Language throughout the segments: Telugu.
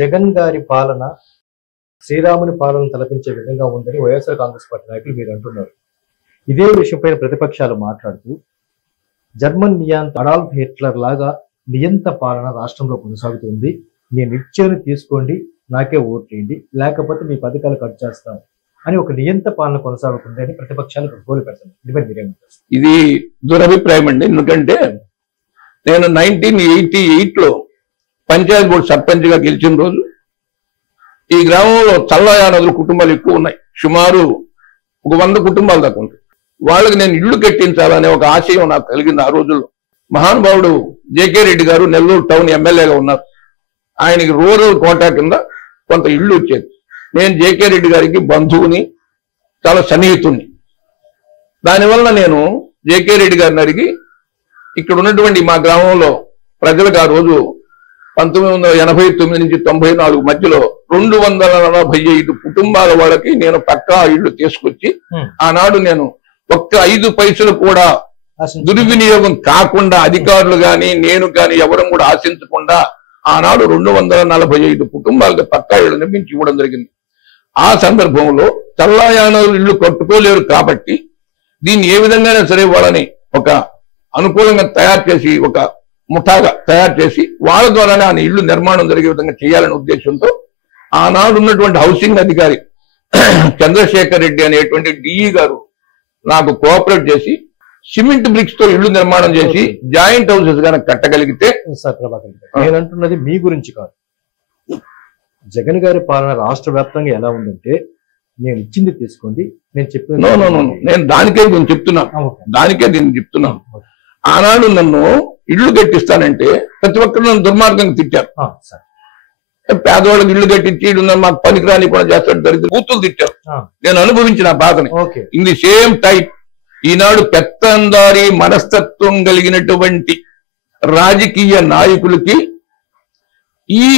జగన్ గారి పాలన శ్రీరాముని పాలన తలపించే విధంగా ఉందని వైఎస్ఆర్ కాంగ్రెస్ పార్టీ నాయకులు మీరు అంటున్నారు. ఇదే విషయంపై ప్రతిపక్షాలు మాట్లాడుతూ జర్మన్ నియంత అడాల్ఫ్ హిట్లర్ లాగా నియంత పాలన రాష్ట్రంలో కొనసాగుతుంది, నేను ఇచ్చేది తీసుకోండి, నాకే ఓట్లేయండి, లేకపోతే మీ పథకాలు కట్ చేస్తాం అని ఒక నియంత పాలన కొనసాగుతుంది అని ప్రతిపక్షాలు గోలు పెడతారు. దీనిపై మీరేమంటారు? ఇది దురభిప్రాయం అండి. ఎందుకంటే నేను 1988లో పంచాయతీ బోర్డు సర్పంచ్గా గెలిచిన రోజు ఈ గ్రామంలో చల్లయానదుల కుటుంబాలు ఎక్కువ ఉన్నాయి, సుమారు ఒక 100 కుటుంబాలు దాకా ఉంటాయి. వాళ్ళకి నేను ఇళ్లు కట్టించాలనే ఒక ఆశయం నాకు కలిగింది. ఆ రోజుల్లో మహానుభావుడు జేకే రెడ్డి గారు నెల్లూరు టౌన్ ఎమ్మెల్యేగా ఉన్నారు. ఆయనకి రూరల్ కోటా కింద కొంత ఇళ్లు వచ్చేది. నేను జేకే రెడ్డి గారికి బంధువుని, చాలా సన్నిహితుణ్ణి. దానివల్ల నేను జేకే రెడ్డి గారిని అడిగి ఇక్కడ ఉన్నటువంటి మా గ్రామంలో ప్రజలకు ఆ రోజు 1989 నుంచి 94 మధ్యలో 245 కుటుంబాల వాళ్ళకి నేను పక్కా ఇళ్లు తీసుకొచ్చి ఆనాడు నేను ఒక్క 5 పైసలు కూడా దుర్వినియోగం కాకుండా అధికారులు గాని నేను గాని ఎవరం కూడా ఆశించకుండా ఆనాడు 245 కుటుంబాలకు పక్కా ఇళ్లు నిర్మించి ఇవ్వడం జరిగింది. ఆ సందర్భంలో చల్లాయానలు ఇళ్లు కట్టుకోలేరు కాబట్టి దీన్ని ఏ విధంగానే సరే వాళ్ళని ఒక అనుకూలంగా తయారు చేసి, ఒక ముఠాగా తయారు చేసి వాళ్ళ ద్వారానే ఆ ఇళ్లు నిర్మాణం జరిగే విధంగా చేయాలనే ఉద్దేశంతో ఆనాడు ఉన్నటువంటి హౌసింగ్ అధికారి చంద్రశేఖర్ రెడ్డి అనేటువంటి డిఈ గారు నాకు కోఆపరేట్ చేసి సిమెంట్ బ్రిక్స్ తో ఇళ్లు నిర్మాణం చేసి జాయింట్ హౌసెస్ గా కట్టగలిగితే. సార్ ప్రభాకర్, నేను అంటున్నది మీ గురించి కాదు. జగన్ గారి పాలన రాష్ట్ర వ్యాప్తంగా ఎలా ఉందంటే నేను ఇచ్చింది తీసుకోండి, నేను చెప్పిన నేను దానికే దీన్ని చెప్తున్నాను. ఆనాడు నన్ను ఇళ్లు కట్టిస్తానంటే ప్రతి ఒక్కరు నన్ను దుర్మార్గంగా తిట్టారు. పేదవాళ్ళకి ఇళ్లు కట్టించి ఇల్లు మాకు పనికిరాని కూడా చేస్తాడు, దరిద్ర కూతులు తిట్టారు. నేను అనుభవించిన బాధని. ఇన్ ది సేమ్ టైం ఈనాడు పెత్తందారి మనస్తత్వం కలిగినటువంటి రాజకీయ నాయకులకి ఈ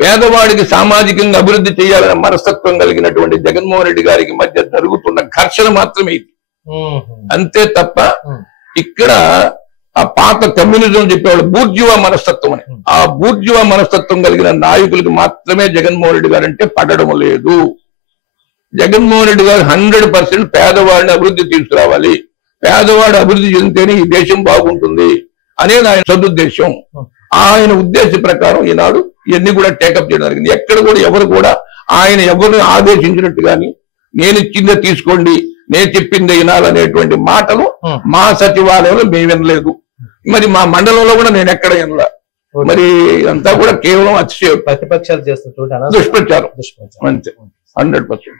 పేదవాడికి సామాజికంగా అభివృద్ధి చేయాలనే మనస్తత్వం కలిగినటువంటి జగన్మోహన్ రెడ్డి గారికి మధ్య జరుగుతున్న ఘర్షణ మాత్రమే ఇది. అంతే తప్ప ఇక్కడ ఆ పాత కమ్యూనిజం చెప్పేవాళ్ళు బూర్జువా మనస్తత్వం అని, ఆ బూర్జువా మనస్తత్వం కలిగిన నాయకులకు మాత్రమే జగన్మోహన్ రెడ్డి గారు అంటే పడడం లేదు. జగన్మోహన్ రెడ్డి గారు 100% పేదవాడిని అభివృద్ధి తీసుకురావాలి, పేదవాడు అభివృద్ధి చెందితేనే ఈ దేశం బాగుంటుంది అనేది ఆయన సదుద్దేశం. ఆయన ఉద్దేశ ప్రకారం ఈనాడు ఇవన్నీ కూడా టేకప్ చేయడం జరిగింది. ఎక్కడ కూడా ఎవరు కూడా ఆయన ఎవరిని ఆదేశించినట్టు కానీ నేను ఇచ్చిందే తీసుకోండి, నేను చెప్పిందే వినాలనేటువంటి మాటలు మా సచివాలయంలో మేము వినలేదు. మరి మా మండలంలో కూడా నేను ఎక్కడ వినలా. మరి అంతా కూడా కేవలం అతిశయోక్తి, ప్రతిపక్షాలు చేస్తున్న దుష్ప్రచారం అంతే. 100%.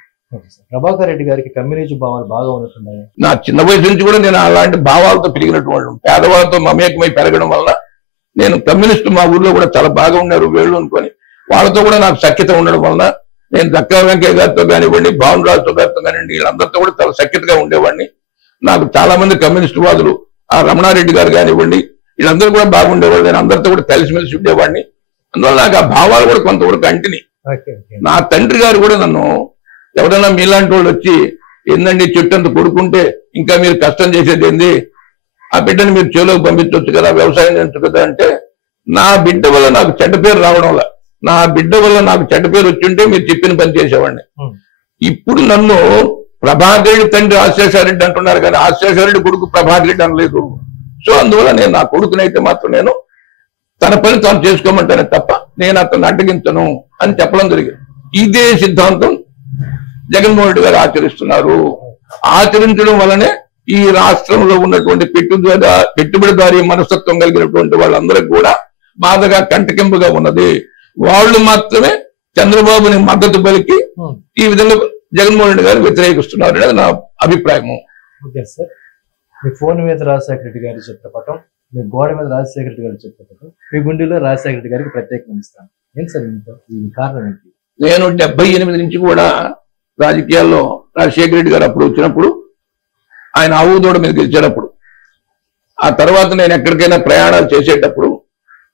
ప్రభాకర్ రెడ్డి గారికి కమ్యూనిజం భావాలు బాగా ఉన్నట్టున్నాయి. నా చిన్న వయసు నుంచి కూడా నేను అలాంటి భావాలతో పెరిగినటువంటి పేదవాళ్ళతో మమేకమై పెరగడం వల్ల నేను కమ్యూనిస్టు మా ఊర్లో కూడా చాలా బాగా ఉన్నారు వేళ్ళు అనుకొని వాళ్ళతో కూడా నాకు సఖ్యత ఉండడం వల్ల నేను దక్క వెంకయ్య గారితో కానివ్వండి, భావనరాజుతో గారితో కానివ్వండి, వీళ్ళందరితో కూడా చాలా సఖ్యతగా ఉండేవాడిని. నాకు చాలా మంది కమ్యూనిస్టు వాదులు, ఆ రమణారెడ్డి గారు కానివ్వండి, వీళ్ళందరూ కూడా బాగుండేవాళ్ళు. నేను అందరితో కూడా కలిసిమెలిసి ఉండేవాడిని. అందువల్ల నాకు ఆ భావాలు కూడా కొంతవరకు అంటిని. నా తండ్రి గారు కూడా నన్ను ఎవరైనా మీలాంటి వాళ్ళు వచ్చి ఏందండి చెట్టు అంత కొడుకుంటే ఇంకా మీరు కష్టం చేసేది ఏంది, ఆ బిడ్డని మీరు చేలోకి పంపించవచ్చు కదా, వ్యవసాయం చేయొచ్చు కదా అంటే, నా బిడ్డ వల్ల నాకు చెడ్డ పేరు రావడం వల్ల, నా బిడ్డ వల్ల నాకు చెడ్డ పేరు వచ్చింటే మీరు చెప్పిన పని చేసేవాడిని. ఇప్పుడు నన్ను ప్రభాకర్ రెడ్డి తండ్రి ఆశేషారెడ్డి అంటున్నారు కానీ ఆశేషారెడ్డి కొడుకు ప్రభాకర్ రెడ్డి అనలేదు. సో అందువల్ల నేను నా కొడుకునైతే మాత్రం నేను తన పని తాను చేసుకోమంటానే తప్ప నేను అతను అడ్డగించను అని చెప్పడం జరిగింది. ఇదే సిద్ధాంతం జగన్మోహన్ రెడ్డి గారు ఆచరిస్తున్నారు. ఆచరించడం వల్లనే ఈ రాష్ట్రంలో ఉన్నటువంటి పెట్టుబడిదారీ మనస్తత్వం కలిగినటువంటి వాళ్ళందరికీ కూడా బాధగా కంటకింపుగా ఉన్నది. వాళ్ళు మాత్రమే చంద్రబాబుని మద్దతు పలికి ఈ విధంగా జగన్మోహన్ రెడ్డి గారు వ్యతిరేకిస్తున్నారు అనేది నా అభిప్రాయము. ఓకే సార్, మీ ఫోన్ మీద రాజశేఖర రెడ్డి గారి చిత్రపటం, మీ గోడ మీద రాజశేఖర రెడ్డి గారి చిత్రపటం, మీ గుండెలో రాజశేఖర రెడ్డి గారికి ప్రత్యేకంగా ఇస్తాను. ఏంటి సార్ ఈ కారణం ఏంటి? నేను 78 నుంచి కూడా రాజకీయాల్లో రాజశేఖర రెడ్డి గారు అప్పుడు వచ్చినప్పుడు, ఆయన ఆవుదోడ మీద గెలిచేటప్పుడు, ఆ తర్వాత నేను ఎక్కడికైనా ప్రయాణాలు చేసేటప్పుడు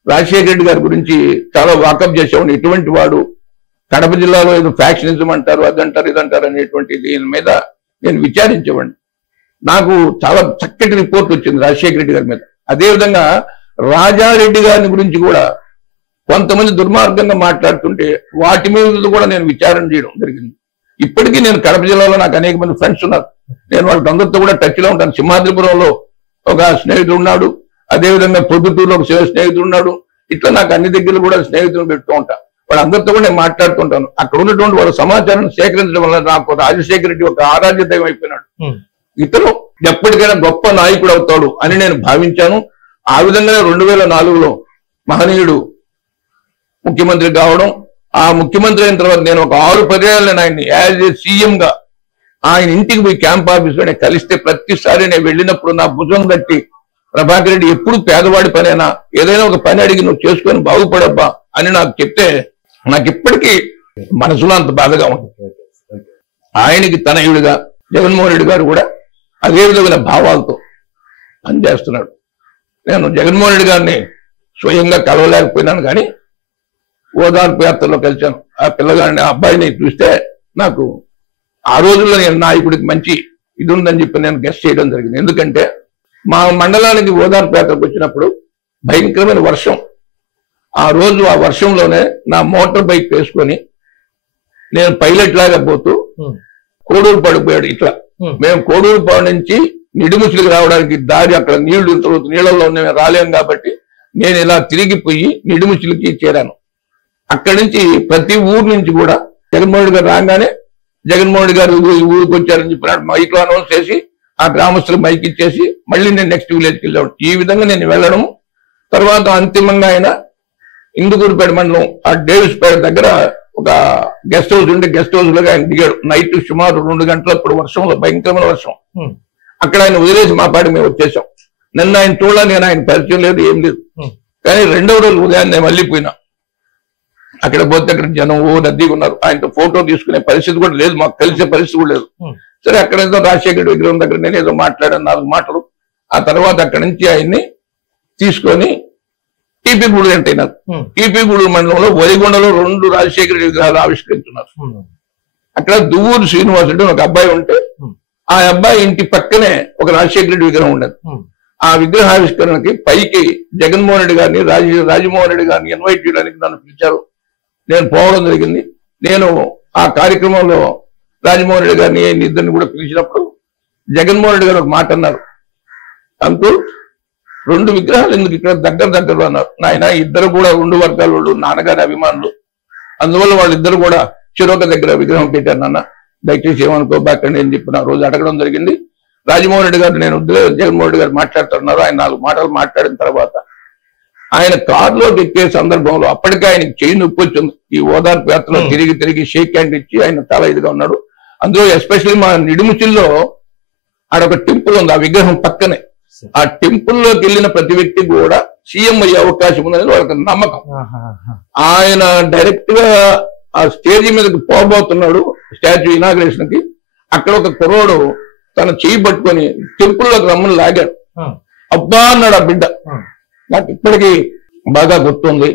రాజశేఖర రెడ్డి గారి గురించి చాలా వాకప్ చేసేవాడిని. ఇటువంటి వాడు కడప జిల్లాలో ఏదో ఫ్యాక్షనిజం అంటారు, అదంటారు ఇదంటారు అనేటువంటి దీని మీద నేను విచారించేవాడిని. నాకు చాలా చక్కటి రిపోర్ట్ వచ్చింది రాజశేఖర రెడ్డి గారి మీద. అదేవిధంగా రాజారెడ్డి గారిని గురించి కూడా కొంతమంది దుర్మార్గంగా మాట్లాడుతుంటే వాటి మీద కూడా నేను విచారణ చేయడం జరిగింది. ఇప్పటికీ నేను కడప జిల్లాలో నాకు అనేక మంది ఫ్రెండ్స్ ఉన్నారు. నేను వాళ్ళందరితో కూడా టచ్ లో ఉంటాను. సింహాద్రిపురంలో ఒక స్నేహితుడు ఉన్నాడు, అదేవిధంగా పొద్దుటూరులో ఒక స్నేహితుడు ఉన్నాడు. ఇట్లా నాకు అన్ని దగ్గర కూడా స్నేహితులు పెడుతూ ఉంటాను. వాళ్ళందరితో కూడా నేను మాట్లాడుతుంటాను. అక్కడ ఉన్నటువంటి వాళ్ళ సమాచారాన్ని సేకరించడం వల్ల నాకు రాజశేఖర రెడ్డి ఒక ఆరాధ్య దైవం అయిపోయినాడు. ఇతను ఎప్పటికైనా గొప్ప నాయకుడు అవుతాడు అని నేను భావించాను. ఆ విధంగానే 2004లో మహనీయుడు ముఖ్యమంత్రి కావడం, ఆ ముఖ్యమంత్రి అయిన తర్వాత నేను ఒక 6 పర్యాలు నేను ఆయన్ని యాజ్ ఏ సీఎం గా ఆయన ఇంటికి పోయి క్యాంప్ ఆఫీస్ లో నేను కలిస్తే ప్రతిసారి నేను వెళ్ళినప్పుడు నా భుజం తట్టి, ప్రభాకర్ రెడ్డి ఎప్పుడు పేదవాడి పనైనా ఏదైనా ఒక పని అడిగి నువ్వు చేసుకొని బాగుపడబ్బా అని నాకు చెప్తే నాకు ఇప్పటికీ మనసులో అంత బాధగా ఉంది. ఆయనకి తనయుడిగా జగన్మోహన్ రెడ్డి గారు కూడా అదే విధమైన భావాలతో పనిచేస్తున్నాడు. నేను జగన్మోహన్ రెడ్డి గారిని స్వయంగా కలవలేకపోయినాను, కానీ ఓదార్పు యాత్రలో కలిశాను. ఆ పిల్లగాడిని, ఆ అబ్బాయిని చూస్తే నాకు ఆ రోజుల్లో నేను నాయకుడికి మంచి ఇది ఉందని చెప్పి నేను గెస్ట్ చేయడం జరిగింది. ఎందుకంటే మా మండలానికి ఓదార్పు యాత్రకు వచ్చినప్పుడు భయంకరమైన వర్షం. ఆ రోజు ఆ వర్షంలోనే నా మోటార్ బైక్ వేసుకొని నేను పైలట్ లాగా పోతూ కోడూరు పడిపోయాడు. ఇట్లా మేము కోడూరు పాడు నుంచి నిడుముసిలికి రావడానికి దారి అక్కడ నీళ్ళల్లో మేము రాలేము కాబట్టి నేను ఇలా తిరిగిపోయి నిడుముసిలికి చేరాను. అక్కడి నుంచి ప్రతి ఊరు నుంచి కూడా జగన్మోహన్ రెడ్డి గారు రాగానే జగన్మోహన్ రెడ్డి గారు ఊరికి వచ్చారని చెప్పినాడు మైక్ లో అనౌన్స్ చేసి ఆ గ్రామస్తులకు మైక్ ఇచ్చేసి మళ్ళీ నేను నెక్స్ట్ విలేజ్కి వెళ్ళాడు. ఈ విధంగా నేను వెళ్ళడం. తర్వాత అంతిమంగా ఆయన ఇందుకూరుపేట మండలం ఆ డేవిస్పేట దగ్గర ఒక గెస్ట్ హౌస్ ఉండి గెస్ట్ హౌస్ లో ఆయన దిగాడు. నైట్ సుమారు 2 గంటలప్పుడు వర్షంలో, భయంకరమైన వర్షం. అక్కడ ఆయన వదిలేసి మా పాటి మేము వచ్చేసాం. నిన్న ఆయన చూడాల, నేను ఆయన పరిచయం లేదు, ఏం లేదు. కానీ 2వ రోజు ఉదయాన్నే నేను మళ్ళీ పోయినా. అక్కడ పోతే అక్కడ జనం రద్దీగా ఉన్నారు. ఆయనతో ఫోటో తీసుకునే పరిస్థితి కూడా లేదు, మాకు కలిసే పరిస్థితి కూడా లేదు. సరే అక్కడ ఏదో రాజశేఖర విగ్రహం దగ్గర నేను ఏదో మాట్లాడాను 4 మాటలు. ఆ తర్వాత అక్కడి నుంచి ఆయన్ని తీసుకొని టీపీ గూడూరు అంటే అయినారు. టీపీ గూడూరు మండలంలో వరిగొండలో 2 రాజశేఖర విగ్రహాలు ఆవిష్కరించున్నారు. అక్కడ దువ్వూరు శ్రీనివాసుడు ఒక అబ్బాయి ఉంటే ఆ అబ్బాయి ఇంటి పక్కనే ఒక రాజశేఖర రెడ్డి విగ్రహం ఉండదు. ఆ విగ్రహావిష్కరణకి పైకి జగన్మోహన్ రెడ్డి గారిని రాజమోహన్ రెడ్డి గారిని ఇన్వైట్ చేయడానికి నన్ను పిలిచారు. నేను పోవడం జరిగింది. నేను ఆ కార్యక్రమంలో రాజమోహన్ రెడ్డి గారిని ఇద్దరిని కూడా పిలిచినప్పుడు జగన్మోహన్ రెడ్డి గారు ఒక మాట అన్నారు, అంకుల్ 2 విగ్రహాలు ఎందుకు ఇక్కడ దగ్గరలో అన్నారు. నాయన ఇద్దరు కూడా 2 వర్గాల వాళ్ళు, నాన్నగారి అభిమానులు, అందువల్ల వాళ్ళిద్దరు కూడా చెరొక దగ్గర విగ్రహం పెట్టారు. నాన్న దయచేసి ఏమనుకోబాకండి అని చెప్పిన రోజు అడగడం జరిగింది. రాజమోహన్ రెడ్డి గారు నేను జగన్మోహన్ రెడ్డి గారు మాట్లాడుతున్నారు. ఆయన 4 మాటలు మాట్లాడిన తర్వాత ఆయన కారులోకి ఎక్కే సందర్భంలో అప్పటికే ఆయనకి చేయి నొప్పి వచ్చింది. ఈ ఓదార్పు యాత్రలో తిరిగి షేక్ హ్యాండ్ ఇచ్చి ఆయన చాలా ఇదిగా ఉన్నాడు. అందులో ఎస్పెషల్లీ మా నిడుముచిల్లో ఆడొక టెంపుల్ ఉంది, ఆ విగ్రహం పక్కనే. ఆ టెంపుల్లోకి వెళ్ళిన ప్రతి వ్యక్తి కూడా సీఎం అయ్యే అవకాశం ఉందని వాళ్ళకి నమ్మకం. ఆయన డైరెక్ట్ గా ఆ స్టేజ్ మీదకి పోబోతున్నాడు స్టాచ్యూ ఇనాగ్రేషన్ కి. అక్కడ ఒక కుర్రోడు తన చేయి పట్టుకొని టెంపుల్లోకి రమ్మని లాగాడు. అబ్బా అన్నాడు ఆ బిడ్డ. నాకు ఇప్పటికీ బాగా గుర్తుంది.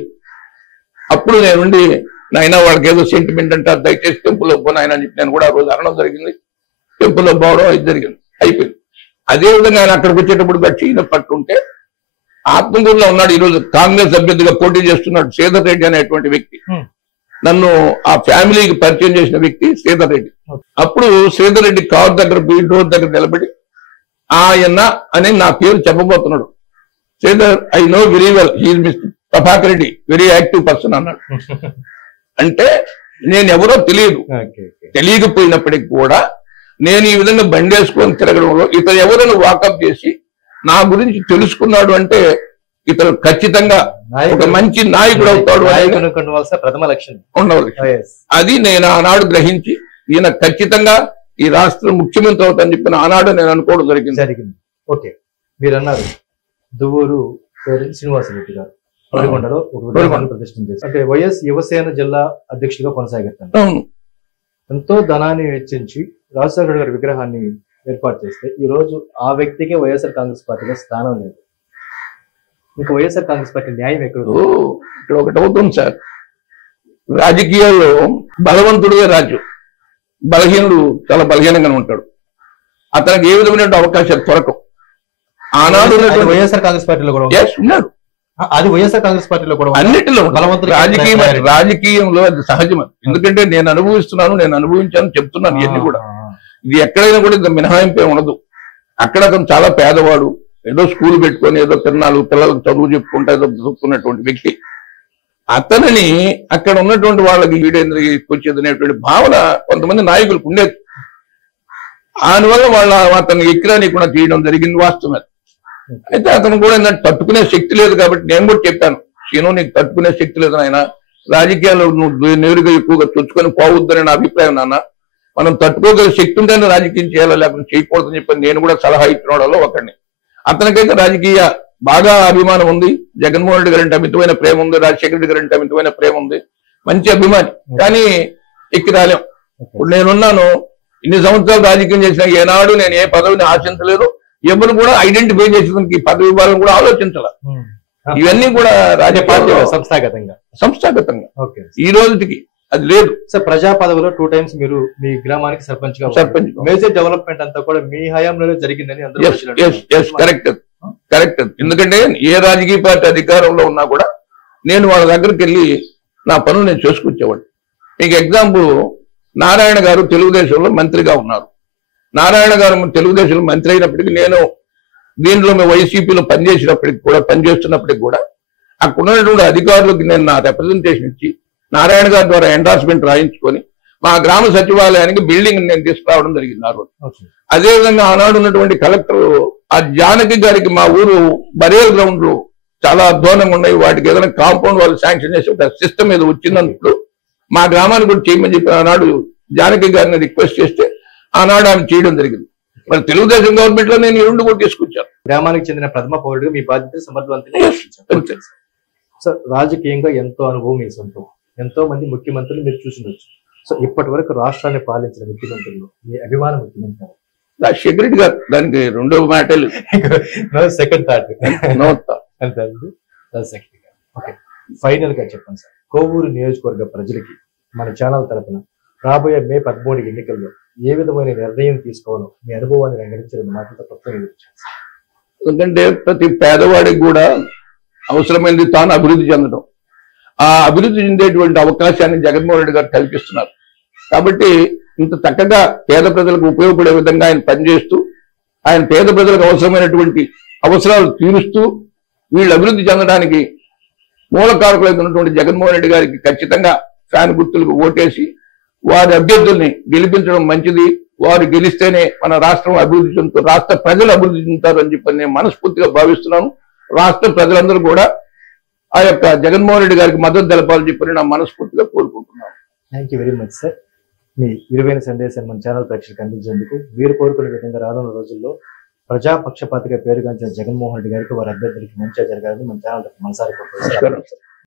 అప్పుడు నేనుండి నాయన వాళ్ళకి ఏదో సెంటిమెంట్ అంటే దయచేసి టెంపుల్లో పోనాయన అని చెప్పి నేను కూడా ఆ రోజు అనడం జరిగింది. టెంపుల్లో పోవడం అది జరిగింది, అయిపోయింది. అదేవిధంగా ఆయన అక్కడికి వచ్చేటప్పుడు చీన పట్టుంటే ఆత్మకూరులో ఉన్నాడు. ఈరోజు కాంగ్రెస్ అభ్యర్థిగా పోటీ చేస్తున్నాడు శ్రీధర్ రెడ్డి అనేటువంటి వ్యక్తి. నన్ను ఆ ఫ్యామిలీకి పరిచయం చేసిన వ్యక్తి శ్రీధర్ రెడ్డి. అప్పుడు శ్రీధర్ రెడ్డి కారు దగ్గర పోయి డోర్ దగ్గర నిలబడి ఆయన అని నా పేరు చెప్పబోతున్నాడు. Sridhar, I know very well, he is mister Prabhakar Reddy, very active person అన్నాడు. అంటే నేను ఎవరో తెలియకపోయినప్పటికీ కూడా నేను ఈ విధంగా బండేసుకొని తిరగడంలో ఇతను ఎవరైనా వాకప్ చేసి నా గురించి తెలుసుకున్నాడు అంటే ఇతను ఖచ్చితంగా ఒక మంచి నాయకుడు అవుతాడు ప్రథమ లక్ష్యం ఉండవచ్చు. అది నేను ఆనాడు గ్రహించి ఈయన ఖచ్చితంగా ఈ రాష్ట్ర ముఖ్యమంత్రి అవుతానని చెప్పిన ఆనాడు నేను అనుకోవడం జరిగింది. ఓకే, మీరు అన్నారు దువ్వూరు శ్రీనివాసరెడ్డి గారు వరిగొండలో ప్రతిష్ఠించారు. అంటే వైఎస్ యువసేన జిల్లా అధ్యక్షుడిగా కొనసాగుతాను. ఎంతో ధనాన్ని వెచ్చించి రాజశేఖర గారి విగ్రహాన్ని ఏర్పాటు చేస్తే ఈ రోజు ఆ వ్యక్తికే వైఎస్ఆర్ కాంగ్రెస్ పార్టీలో స్థానం లేదు. ఇంకా వైఎస్ఆర్ కాంగ్రెస్ పార్టీ న్యాయం ఎక్కడ? ఇక్కడ ఒకటి అవుతుంది సార్, రాజకీయాల్లో బలవంతుడుగా రాజు, బలహీనుడు చాలా బలహీనంగానే ఉంటాడు. అతనికి ఏ విధమైన అవకాశాలు దొరకవు. ఆనాడు వైఎస్ఆర్ కాంగ్రెస్ పార్టీలో కూడా ఉన్నాడు. అది వైఎస్ఆర్ కాంగ్రెస్ పార్టీలో కూడా అన్నిటిలో బలవంతులు రాజకీయంలో అది సహజం. ఎందుకంటే నేను అనుభవిస్తున్నాను, నేను అనుభవించాను చెప్తున్నాను. ఇవన్నీ కూడా ఇది ఎక్కడైనా కూడా ఇంత మినహాయింపే ఉండదు. అక్కడ అతను చాలా పేదవాడు, ఏదో స్కూల్ పెట్టుకొని ఏదో తిన్నాళ్ళు పిల్లలకు చదువు చెప్పుకుంటే ఏదో చదువుకున్నటువంటి వ్యక్తి. అతనిని అక్కడ ఉన్నటువంటి వాళ్ళకి వీడేంద్ర వచ్చేది అనేటువంటి భావన కొంతమంది నాయకులకు ఉండేది. దానివల్ల వాళ్ళ అతను ఎక్కిరానికుండా చేయడం జరిగింది, వాస్తవం. అయితే అతను కూడా ఏంటంటే తట్టుకునే శక్తి లేదు కాబట్టి నేను కూడా చెప్పాను, శ్రీను నీకు తట్టుకునే శక్తి లేదు నాయన, రాజకీయాల్లో నువ్వు నేరుగా ఎక్కువగా చొచ్చుకొని పోవద్దని నా అభిప్రాయం నాన్న. మనం తట్టుకోగల శక్తి ఉంటేనే రాజకీయం చేయాలా, లేకపోతే చేయకూడదని చెప్పి నేను కూడా సలహా ఇచ్చిన వాళ్ళలో ఒకడిని. అతనికైతే రాజకీయ బాగా అభిమానం ఉంది, జగన్మోహన్ రెడ్డి గారి అంటే అమితమైన ప్రేమ ఉంది, రాజశేఖర రెడ్డి గారి అంటే అమితమైన ప్రేమ ఉంది, మంచి అభిమాని. కానీ ఎక్కి రాలేం. ఇప్పుడు నేనున్నాను, ఇన్ని సంవత్సరాలు రాజకీయం చేసిన ఏనాడు నేను ఏ పదవిని ఆశించలేదు, ఎవరు కూడా ఐడెంటిఫై చేసేందుకు ఈ పదవి ఇవ్వాలని కూడా ఆలోచించాల. ఇవన్నీ కూడా రాజకీయ సంస్థాగతంగా ఈ రోజుకి అది లేదు. సార్ ప్రజా పదవిలో 2 times మీరు మీ గ్రామానికి సర్పంచ్ మేజర్ డెవలప్మెంట్ అంతా కూడా మీ హయాంలోనే జరిగిందని కరెక్ట్. ఎందుకంటే ఏ రాజకీయ పార్టీ అధికారంలో ఉన్నా కూడా నేను వాళ్ళ దగ్గరికి వెళ్ళి నా పనులు నేను చేసుకొచ్చేవాడిని. మీకు ఎగ్జాంపుల్, నారాయణ గారు తెలుగుదేశంలో మంత్రిగా ఉన్నారు. నారాయణ గారు తెలుగుదేశంలో మంత్రి అయినప్పటికీ నేను దీంట్లో మేము వైసీపీలో పనిచేస్తున్నప్పటికి కూడా అక్కడ ఉన్నటువంటి అధికారులకు నేను నా రిప్రజెంటేషన్ ఇచ్చి నారాయణ గారి ద్వారా ఎండార్స్మెంట్ రాయించుకొని మా గ్రామ సచివాలయానికి బిల్డింగ్ నేను తీసుకురావడం జరిగింది ఆ రోజు. అదేవిధంగా ఆనాడు ఉన్నటువంటి కలెక్టర్ ఆ జానకి గారికి మా ఊరు బరేల్ గ్రౌండ్లు చాలా అధ్వానంగా ఉన్నాయి, వాటికి ఏదైనా కాంపౌండ్ వాళ్ళు శాంక్షన్ చేసి సిస్టమ్ ఏదో వచ్చిందన్నప్పుడు మా గ్రామానికి కూడా చేయమని చెప్పి ఆనాడు జానకి గారిని రిక్వెస్ట్ చేస్తే ఆనాడు ఆమె చేయడం జరిగింది. మరి తెలుగుదేశం గవర్నమెంట్ లో నేను ఈ 2 కూడా తీసుకొచ్చాను. గ్రామానికి చెందిన ప్రథమ పౌరుడిగా మీ బాధ్యత సమర్థవంతంగా. సార్ రాజకీయంగా ఎంతో అనుభవం మీ సొంతం, ఎంతో మంది ముఖ్యమంత్రులు మీరు చూసిండొచ్చు. సో ఇప్పటి వరకు రాష్ట్రాన్ని పాలించిన ముఖ్యమంత్రులు మీ అభిమాన ముఖ్యమంత్రి రాజశేఖర రెడ్డి గారు, దానికి రెండో మాటలు సెకండ్ థాట్. ఫైనల్ గా చెప్పండి సార్, కోవూరు నియోజకవర్గ ప్రజలకి మన ఛానల్ తరఫున రాబోయే మే 13 ఎన్నికల్లో ఏ విధమైన నిర్ణయం తీసుకోవాలో మీ అనుభవాన్ని వెంగడించిన మాటలతో తప్పని. ఎందుకంటే ప్రతి పేదవాడికి కూడా అవసరమైనది తాను అభివృద్ధి చెందడం, ఆ అభివృద్ధి చెందేటువంటి అవకాశాన్ని జగన్మోహన్ రెడ్డి గారు కల్పిస్తున్నారు. కాబట్టి ఇంత చక్కగా పేద ప్రజలకు ఉపయోగపడే విధంగా ఆయన పనిచేస్తూ ఆయన పేద ప్రజలకు అవసరమైనటువంటి అవసరాలు తీరుస్తూ వీళ్ళు అభివృద్ధి చెందడానికి మూలకారకులైనటువంటి జగన్మోహన్ రెడ్డి గారికి ఖచ్చితంగా ఫ్యాన్ గుర్తులకు ఓటేసి వారి అభ్యర్థుల్ని గెలిపించడం మంచిది. వారు గెలిస్తేనే మన రాష్ట్రం అభివృద్ధి చెందుతుంది, రాష్ట్ర ప్రజలు అభివృద్ధి చెందుతారు అని చెప్పి నేను మనస్ఫూర్తిగా భావిస్తున్నాను. రాష్ట్ర ప్రజలందరూ కూడా ఆ యొక్క జగన్మోహన్ రెడ్డి గారికి మద్దతు తెలపాలని చెప్పి నా మనస్ఫూర్తిగా కోరుకుంటున్నాను. Thank you very much sir. మీ విలువైన సందేశాన్ని మన ఛానల్ ప్రేక్షకులకు అందించేందుకు మీరు కోరుకునే విధంగా రానున్న రోజుల్లో ప్రజాపక్షపాతిగా పేరుగాంచిన జగన్మోహన్ రెడ్డి గారికి వారి అభ్యర్థులకి మంచిగా జరగాలని మన ఛానల్ మనసారి కోరుకుంటున్నాను.